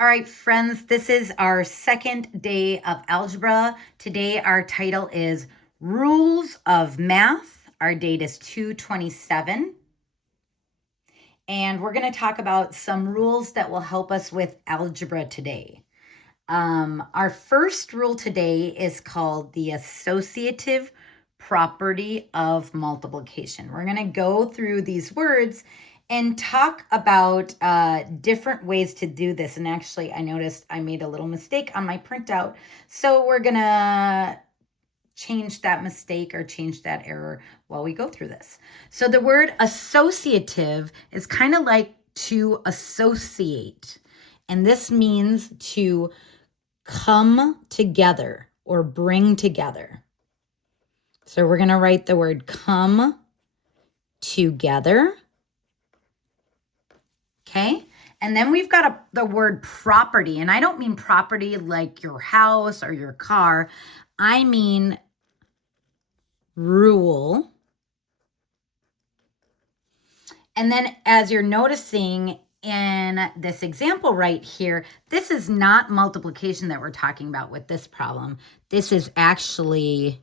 All right, friends, this is our second day of algebra. Today, our title is Rules of Math. Our date is 2/27. And we're going to talk about some rules that will help us with algebra today. Our first rule today is called the associative property of multiplication. We're going to go through these words and talk about different ways to do this. And actually, I noticed I made a little mistake on my printout. So we're going to change that mistake or change that error while we go through this. So the word associative is kind of like to associate. And this means to come together or bring together. So we're going to write the word come together. Okay. And then we've got the word property. And I don't mean property like your house or your car. I mean rule. And then as you're noticing in this example right here, this is not multiplication that we're talking about with this problem. This is actually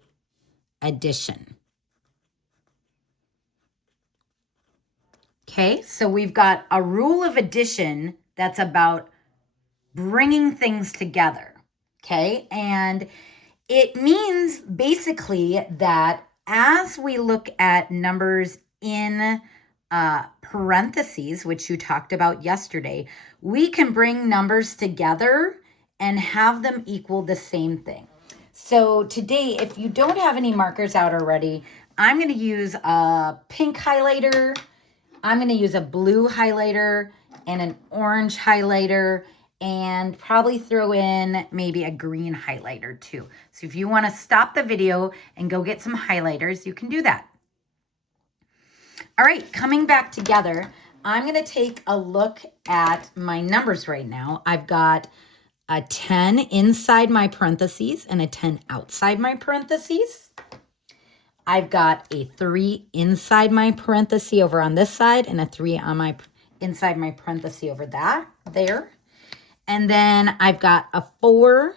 addition. Okay, so we've got a rule of addition that's about bringing things together. Okay, and it means basically that as we look at numbers in parentheses, which you talked about yesterday, we can bring numbers together and have them equal the same thing. So today, if you don't have any markers out already, I'm going to use a pink highlighter, I'm going to use a blue highlighter and an orange highlighter, and probably throw in maybe a green highlighter too. So if you want to stop the video and go get some highlighters, you can do that. All right, coming back together, I'm going to take a look at my numbers right now. I've got a 10 inside my parentheses and a 10 outside my parentheses. I've got a 3 inside my parenthesis over on this side and a 3 on my inside my parenthesis over there. And then I've got a 4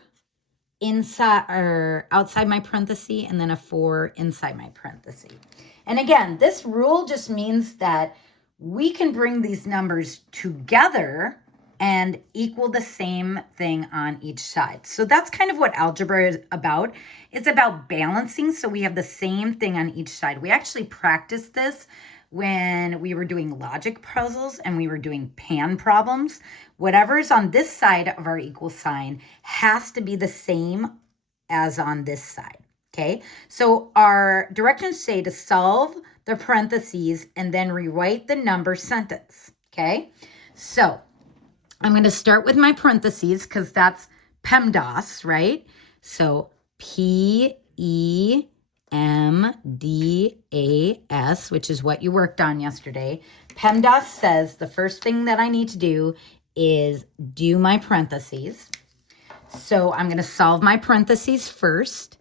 inside or outside my parenthesis and then a 4 inside my parenthesis. And again, this rule just means that we can bring these numbers together and equal the same thing on each side. So that's kind of what algebra is about. It's about balancing, so we have the same thing on each side. We actually practiced this when we were doing logic puzzles and we were doing pan problems. Whatever's on this side of our equal sign has to be the same as on this side. Okay, so our directions say to solve the parentheses and then rewrite the number sentence. Okay, so I'm going to start with my parentheses because that's PEMDAS, right? So PEMDAS, which is what you worked on yesterday. PEMDAS says the first thing that I need to do is do my parentheses. So I'm going to solve my parentheses first.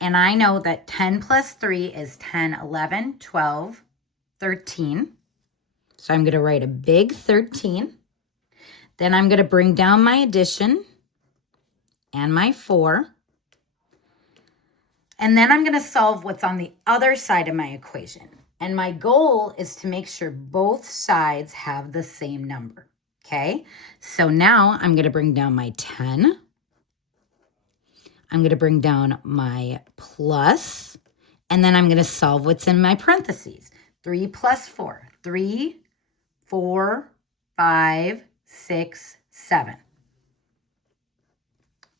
And I know that 10 plus 3 is 10, 11, 12, 13. So I'm going to write a big 13. Then I'm going to bring down my addition and my 4. And then I'm going to solve what's on the other side of my equation. And my goal is to make sure both sides have the same number. Okay, so now I'm going to bring down my 10. I'm going to bring down my plus, and then I'm going to solve what's in my parentheses. 3 plus 4. 3, 4, 5, 6, 7.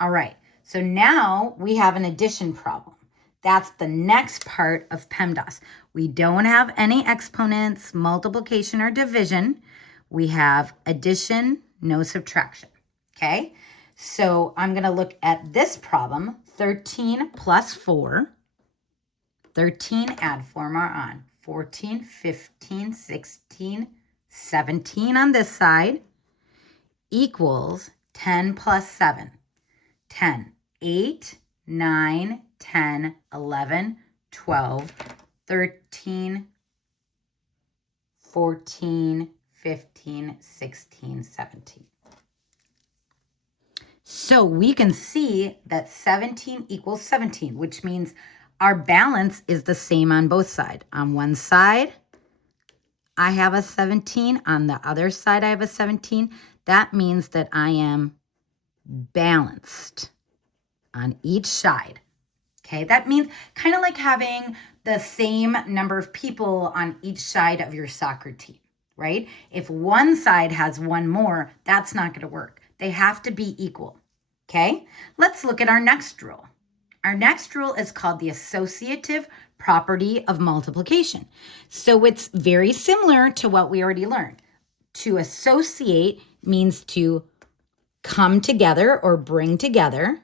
All right, so now we have an addition problem. That's the next part of PEMDAS. We don't have any exponents, multiplication, or division. We have addition, no subtraction, okay? So I'm going to look at this problem, 13 plus 4. 13, add 4 more on. 14, 15, 16, 17 on this side equals 10 plus 7. 10, 8, 9, 10, 11, 12, 13, 14, 15, 16, 17. So we can see that 17 equals 17, which means our balance is the same on both sides. On one side, I have a 17. On the other side, I have a 17. That means that I am balanced on each side. Okay, that means kind of like having the same number of people on each side of your soccer team, right? If one side has one more, that's not going to work. They have to be equal. Okay, let's look at our next rule. Our next rule is called the associative property of multiplication. So it's very similar to what we already learned. To associate means to come together or bring together.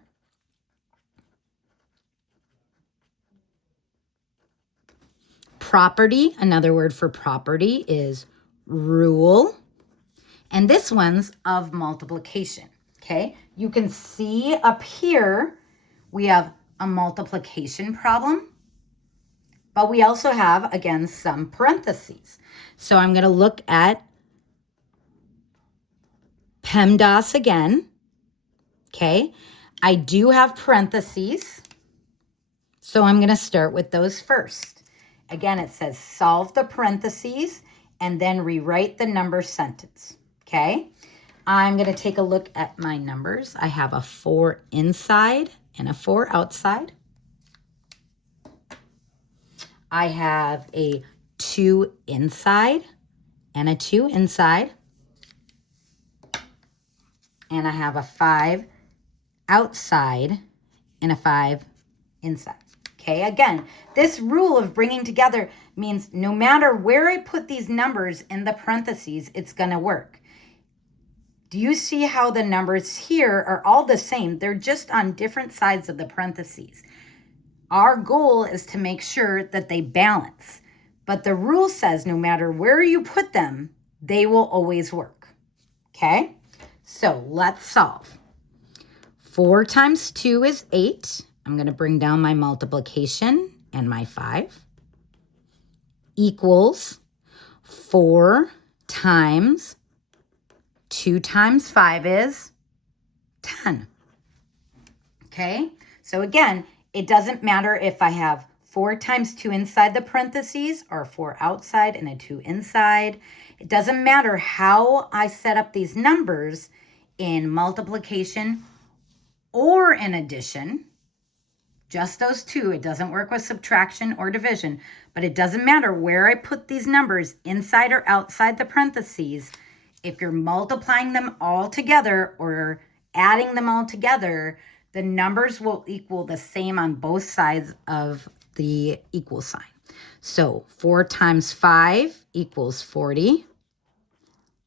Property, another word for property is rule. And this one's of multiplication, okay? You can see up here, we have a multiplication problem, but we also have, again, some parentheses. So I'm going to look at PEMDAS again, okay? I do have parentheses, so I'm going to start with those first. Again, it says solve the parentheses and then rewrite the number sentence, okay? I'm going to take a look at my numbers. I have a 4 inside and a 4 outside. I have a 2 inside and a 2 inside. And I have a 5 outside and a 5 inside. Okay, again, this rule of bringing together means no matter where I put these numbers in the parentheses, it's going to work. Do you see how the numbers here are all the same? They're just on different sides of the parentheses. Our goal is to make sure that they balance. But the rule says no matter where you put them, they will always work. Okay? So let's solve. 4 times 2 is 8. I'm going to bring down my multiplication and my 5. Equals 4 times 2 times 5 is 10. Okay? So again, it doesn't matter if I have 4 times 2 inside the parentheses or 4 outside and a 2 inside. It doesn't matter how I set up these numbers in multiplication or in addition. Just those two. It doesn't work with subtraction or division, but it doesn't matter where I put these numbers inside or outside the parentheses. If you're multiplying them all together or adding them all together, the numbers will equal the same on both sides of the equal sign. So 4 times 5 equals 40.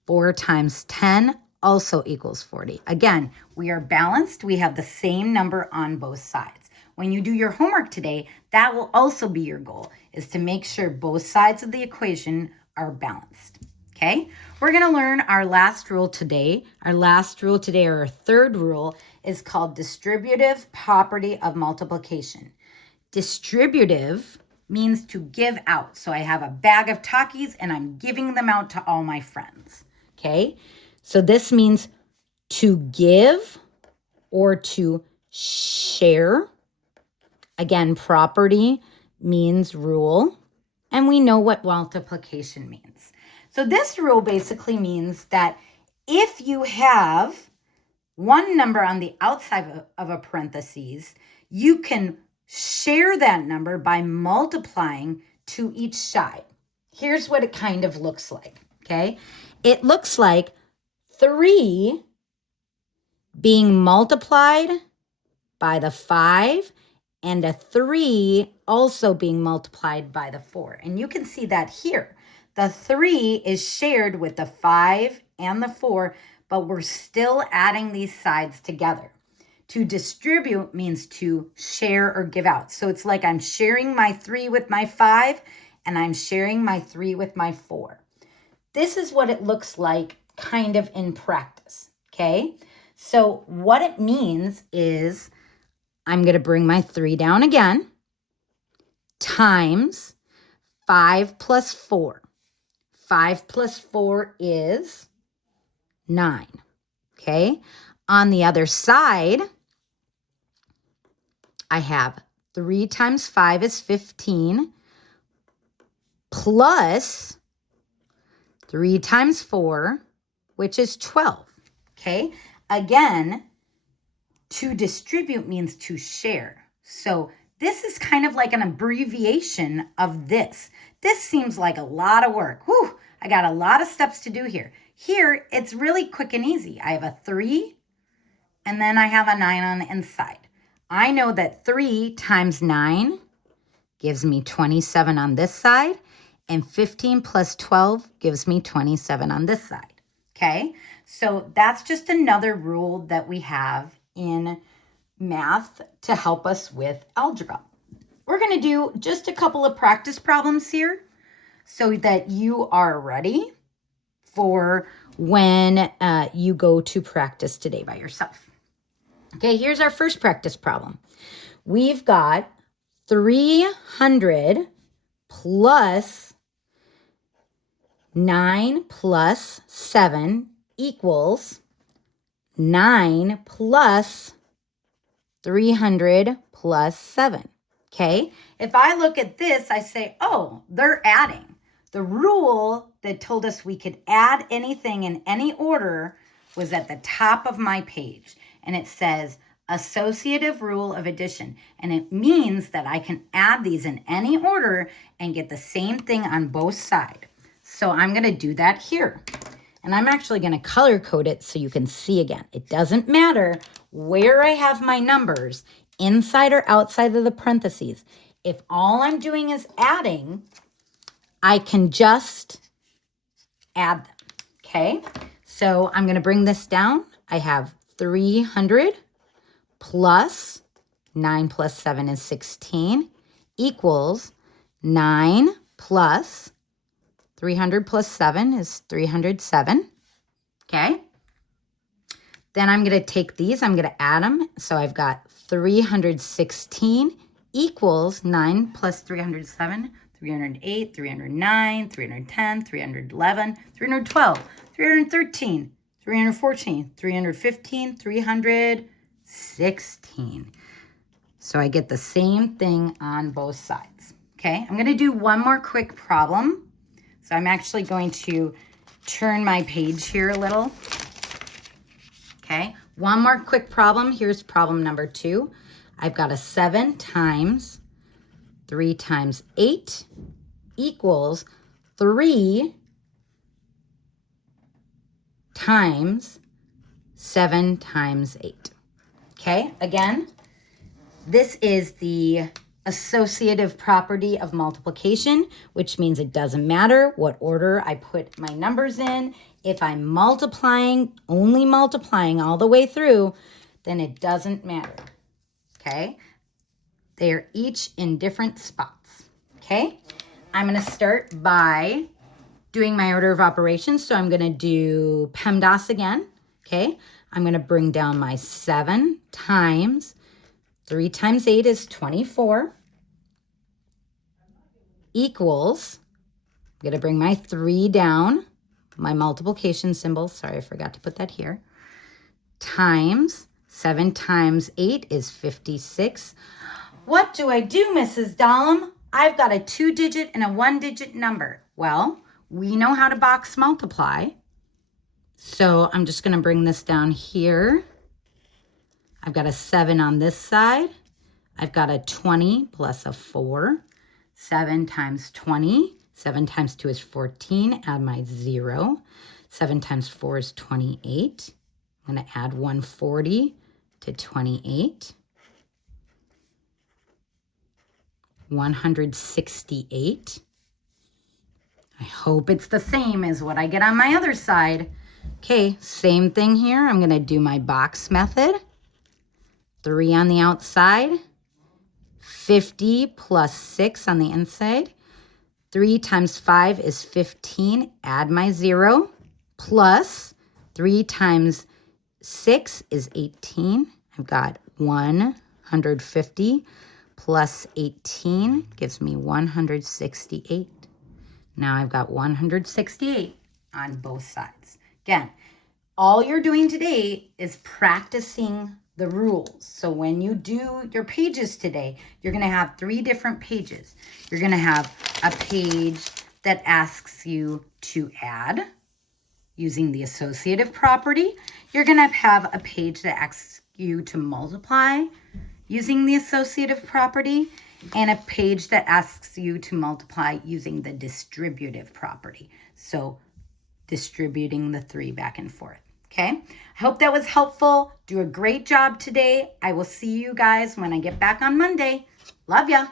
4 times 10 also equals 40. Again, we are balanced. We have the same number on both sides. When you do your homework today, that will also be your goal, is to make sure both sides of the equation are balanced. Okay? We're going to learn our last rule today. Our last rule today, or our third rule, is called distributive property of multiplication. Distributive means to give out. So I have a bag of Takis and I'm giving them out to all my friends. Okay? So this means to give or to share. Again, property means rule, and we know what multiplication means. So this rule basically means that if you have one number on the outside of a parentheses, you can share that number by multiplying to each side. Here's what it kind of looks like, okay? It looks like 3 being multiplied by the 5 and a 3 also being multiplied by the 4. And you can see that here. The 3 is shared with the 5 and the 4, but we're still adding these sides together. To distribute means to share or give out. So it's like I'm sharing my 3 with my 5, and I'm sharing my 3 with my 4. This is what it looks like kind of in practice, okay? So what it means is I'm going to bring my 3 down again, times 5 plus 4. 5 plus 4 is 9, okay? On the other side, I have 3 times 5 is 15 plus 3 times 4, which is 12, okay? Again, to distribute means to share. So this is kind of like an abbreviation of this. This seems like a lot of work. Whew, I got a lot of steps to do here. Here, it's really quick and easy. I have a 3, and then I have a 9 on the inside. I know that 3 times 9 gives me 27 on this side, and 15 plus 12 gives me 27 on this side, okay? So that's just another rule that we have in math to help us with algebra. We're going to do just a couple of practice problems here so that you are ready for when you go to practice today by yourself. Okay, here's our first practice problem. We've got 300 plus 9 plus 7 equals 9 plus 300 plus 7. Okay, if I look at this, I say, oh, they're adding. The rule that told us we could add anything in any order was at the top of my page. And it says associative rule of addition. And it means that I can add these in any order and get the same thing on both sides. So I'm going to do that here. And I'm actually going to color code it so you can see again. It doesn't matter where I have my numbers, inside or outside of the parentheses. If all I'm doing is adding, I can just add them, okay? So I'm going to bring this down. I have 300 plus 9 plus 7 is 16 equals 9 plus 300 plus 7 is 307, okay? Then I'm going to take these, I'm going to add them. So I've got 316 equals 9 plus 307, 308, 309, 310, 311, 312, 313, 314, 315, 316. So I get the same thing on both sides. Okay, I'm going to do one more quick problem. So I'm actually going to turn my page here a little. Okay, one more quick problem. Here's problem number 2. I've got a 7 times 3 times 8 equals 3 times 7 times 8. Okay, again, this is the associative property of multiplication, which means it doesn't matter what order I put my numbers in. If I'm multiplying, only multiplying all the way through, then it doesn't matter, okay? They're each in different spots, okay? I'm going to start by doing my order of operations. So I'm going to do PEMDAS again, okay? I'm going to bring down my 7 times 3 times 8 is 24 equals, I'm going to bring my 3 down, my multiplication symbol, sorry, I forgot to put that here, times 7 times 8 is 56. What do I do, Mrs. Dahlem? I've got a 2-digit and a 1-digit number. Well, we know how to box multiply. So I'm just going to bring this down here. I've got a 7 on this side. I've got a 20 plus a 4. 7 times 20. 7 times 2 is 14. Add my 0. 7 times 4 is 28. I'm going to add 140 to 28. 168. I hope it's the same as what I get on my other side. Okay, same thing here. I'm going to do my box method. 3 on the outside. 50 plus 6 on the inside. 3 times 5 is 15. Add my 0. Plus 3 times 6 is 18. I've got 150 plus 18 gives me 168. Now I've got 168 on both sides. Again, all you're doing today is practicing the rules. So when you do your pages today, you're going to have 3 different pages. You're going to have a page that asks you to add using the associative property. You're going to have a page that asks you to multiply using the associative property, and a page that asks you to multiply using the distributive property. So distributing the 3 back and forth. Okay, I hope that was helpful. Do a great job today. I will see you guys when I get back on Monday. Love ya.